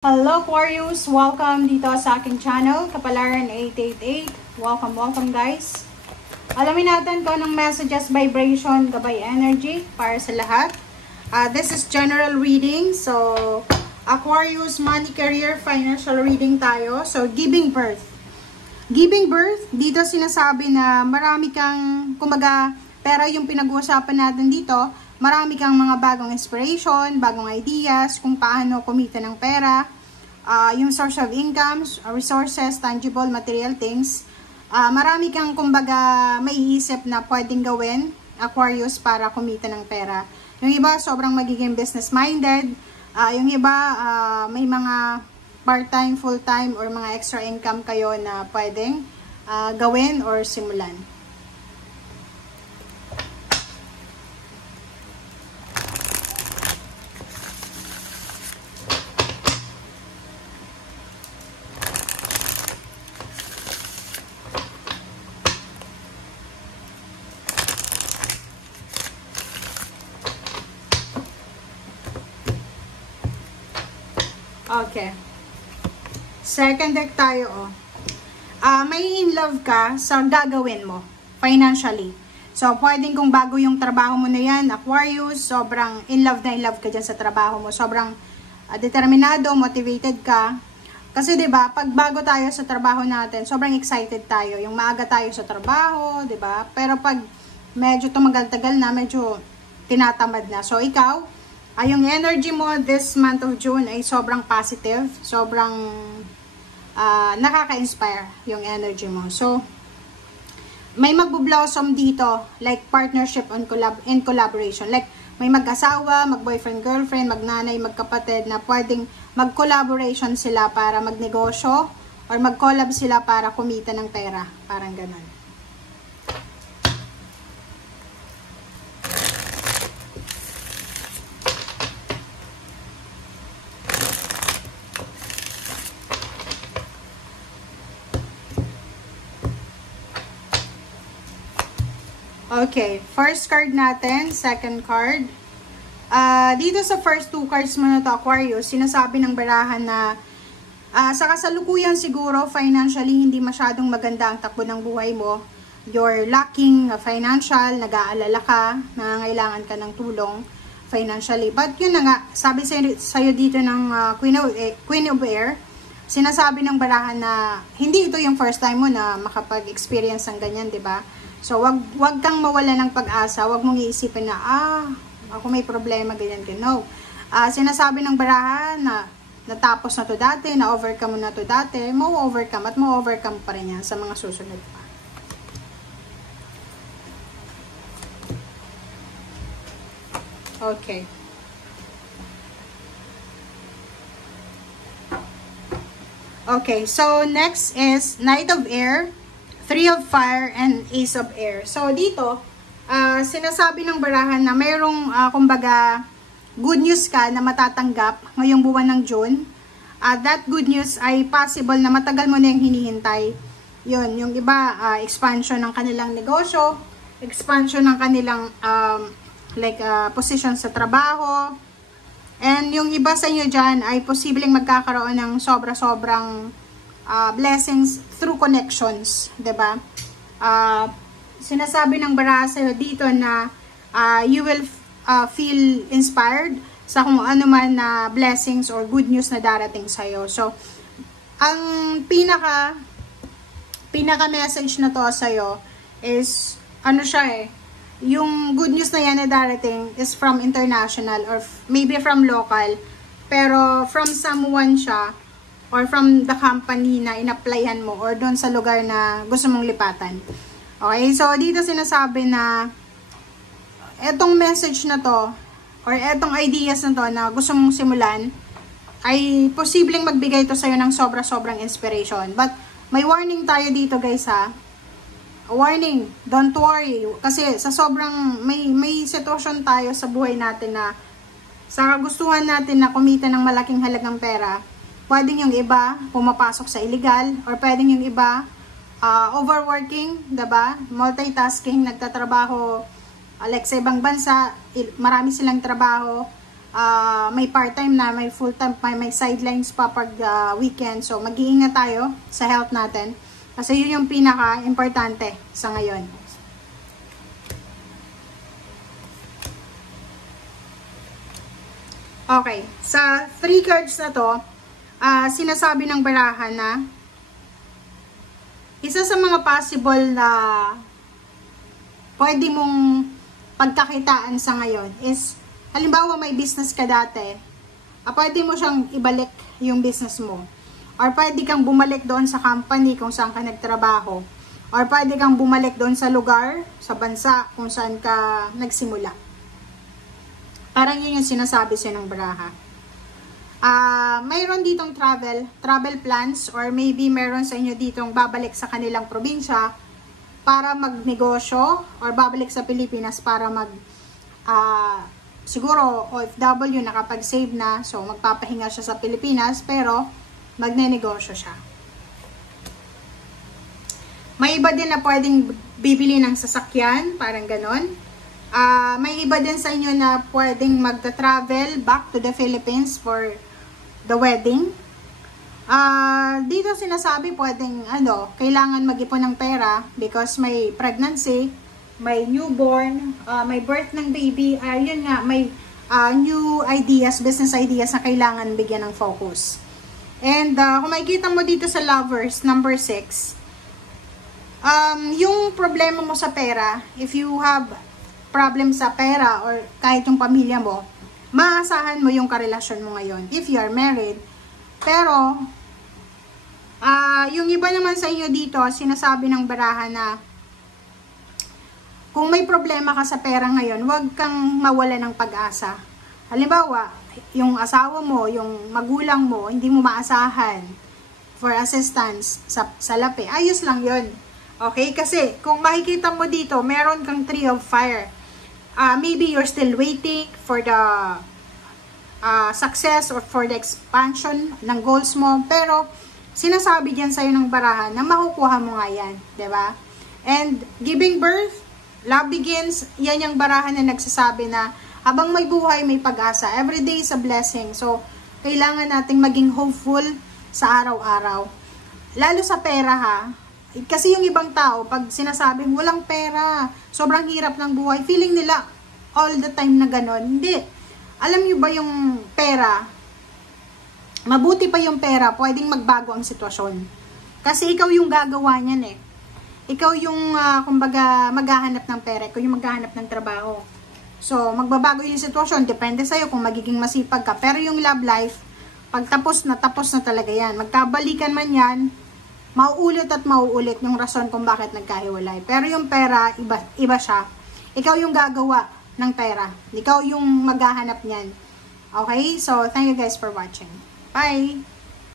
Hello Aquarius! Welcome dito sa aking channel, Kapalaran 888. Welcome guys! Alamin natin kung anong messages, vibration, gabay energy para sa lahat. This is general reading. So, Aquarius, money, career, financial reading tayo. So, giving birth. Giving birth, dito sinasabi na marami kang, kumbaga, pera yung pinag-uusapan natin dito. Marami kang mga bagong inspiration, bagong ideas, kung paano kumita ng pera, yung source of income, resources, tangible, material things. Marami kang, kumbaga, maiisip na pwedeng gawin, Aquarius, para kumita ng pera. Yung iba, sobrang magiging business-minded. Yung iba, may mga part-time, full-time, or mga extra income kayo na pwedeng gawin or simulan. Okay. Second deck tayo, oh. May in love ka sa gagawin mo financially. So, pwedeng kung bago yung trabaho mo na yan, Aquarius, sobrang in love ka dyan sa trabaho mo. Sobrang determinado, motivated ka. Kasi 'di ba, pag bago tayo sa trabaho natin, sobrang excited tayo. Yung maaga tayo sa trabaho, 'di ba? Pero pag medyo tumagal-tagal na, medyo tinatamad na. So, ikaw, yung energy mo this month of June ay sobrang positive, sobrang nakaka-inspire yung energy mo. So, may magbo-blossom dito, like partnership in collaboration. Like, may mag-asawa, mag-boyfriend, girlfriend, magnanay, magkapatid na pwedeng mag-collaboration sila para magnegosyo or mag-collab sila para kumita ng pera. Parang ganun. Okay, first card natin, second card. Dito sa first two cards mo na to, Aquarius, sinasabi ng barahan na sa kasalukuyan siguro, financially, hindi masyadong maganda ang takbo ng buhay mo. You're lacking financial, nag-aalala ka, nangangailangan ka ng tulong financially. But yun na nga, sabi sa'yo dito ng Queen of Air, sinasabi ng barahan na hindi ito yung first time mo na makapag-experience ng ganyan, di ba? So, wag kang mawala ng pag-asa. Wag mong iisipin na, ako may problema, ganyan. No. Sinasabi ng barahan na natapos na to dati, na-overcome mo na to dati, mo-overcome at mo-overcome pa rin yan sa mga susunod pa. Okay. Okay, so next is Knight of Air, Three of Fire, and Ace of Air. So, dito, sinasabi ng barahan na mayroong, kumbaga, good news ka na matatanggap ngayong buwan ng June. That good news ay possible na matagal mo na yung hinihintay. Yun, yung iba, expansion ng kanilang negosyo, expansion ng kanilang, position sa trabaho. And yung iba sa inyo dyan ay posibleng magkakaroon ng sobra-sobrang blessings through connections, 'di ba? Sinasabi ng baraha sa'yo dito na you will feel inspired sa kung ano man na blessings or good news na darating sa'yo. So, ang pinaka message na to sa'yo is, ano siya yung good news na yan na darating is from international or maybe from local, pero from someone siya or from the company na in-applyan mo or doon sa lugar na gusto mong lipatan. Okay, so dito sinasabi na etong message na to or etong ideas na to na gusto mong simulan ay posibleng magbigay to sa'yo ng sobra-sobrang inspiration. But may warning tayo dito, guys, ha. Warning, don't worry. Kasi sa sobrang may sitwasyon tayo sa buhay natin na sa kagustuhan natin na kumita ng malaking halagang pera, pwedeng yung iba pumapasok sa illegal or pwedeng yung iba overworking, diba? Multitasking, nagtatrabaho like sa ibang bansa, marami silang trabaho. may part-time na, may full-time, may sidelines pa pag weekend. So, mag-iingat tayo sa health natin. Kasi yun yung pinaka-importante sa ngayon. Okay. Sa 3 cards na to, sinasabi ng baraha na isa sa mga possible na pwede mong pagkakitaan sa ngayon is, halimbawa may business ka dati, pwede mo siyang ibalik yung business mo. Or pwede kang bumalik doon sa company kung saan ka nagtrabaho. Or pwede kang bumalik doon sa lugar, sa bansa kung saan ka nagsimula. Parang yun yung sinasabi siya ng baraha. Mayroon ditong travel plans, or maybe meron sa inyo ditong babalik sa kanilang probinsya para magnegosyo, or babalik sa Pilipinas para siguro OFW, nakapag-save na, so magpapahinga siya sa Pilipinas, pero magnenegosyo siya. May iba din na pwedeng bibili ng sasakyan, parang ganon. May iba din sa inyo na pwedeng magta-travel back to the Philippines for the wedding. Dito sinasabi pwedeng kailangan mag-ipon ng pera because may pregnancy, may newborn, may birth ng baby, yun nga, may new ideas, business ideas na kailangan bigyan ng focus. And kung makikita mo dito sa lovers, number 6, yung problema mo sa pera, if you have problem sa pera or kahit yung pamilya mo, maasahan mo yung karelasyon mo ngayon if you are married. Pero yung iba naman sa inyo dito, sinasabi ng baraha na kung may problema ka sa pera ngayon, huwag kang mawala ng pag-asa. Halimbawa, yung asawa mo, yung magulang mo, hindi mo maasahan for assistance sa lapi. Ayos lang yun. Okay? Kasi kung makikita mo dito, meron kang 3 of fire. Maybe you're still waiting for the success or for the expansion ng goals mo. Pero, sinasabi dyan sa'yo ng barahan na makukuha mo nga yan. Diba? And, giving birth, love begins, yan yung barahan na nagsasabi na habang may buhay, may pag-asa. Every day is a blessing. So, kailangan nating maging hopeful sa araw-araw. Lalo sa pera ha. Kasi yung ibang tao, pag sinasabing walang pera, sobrang hirap ng buhay, feeling nila all the time na ganon. Hindi. Alam nyo ba yung pera, mabuti pa yung pera, pwedeng magbago ang sitwasyon. Kasi ikaw yung gagawa niyan eh. Ikaw yung, kumbaga, maghahanap ng pera. Ikaw yung maghahanap ng trabaho. So, magbabago yung sitwasyon. Depende sa'yo kung magiging masipag ka. Pero yung love life, pag tapos na talaga yan. Magkabalikan man yan, mauulit at mauulit yung rason kung bakit nagkahiwalay. Pero yung pera, iba siya. Ikaw yung gagawa ng pera. Ikaw yung maghahanap niyan. Okay? So, thank you guys for watching. Bye!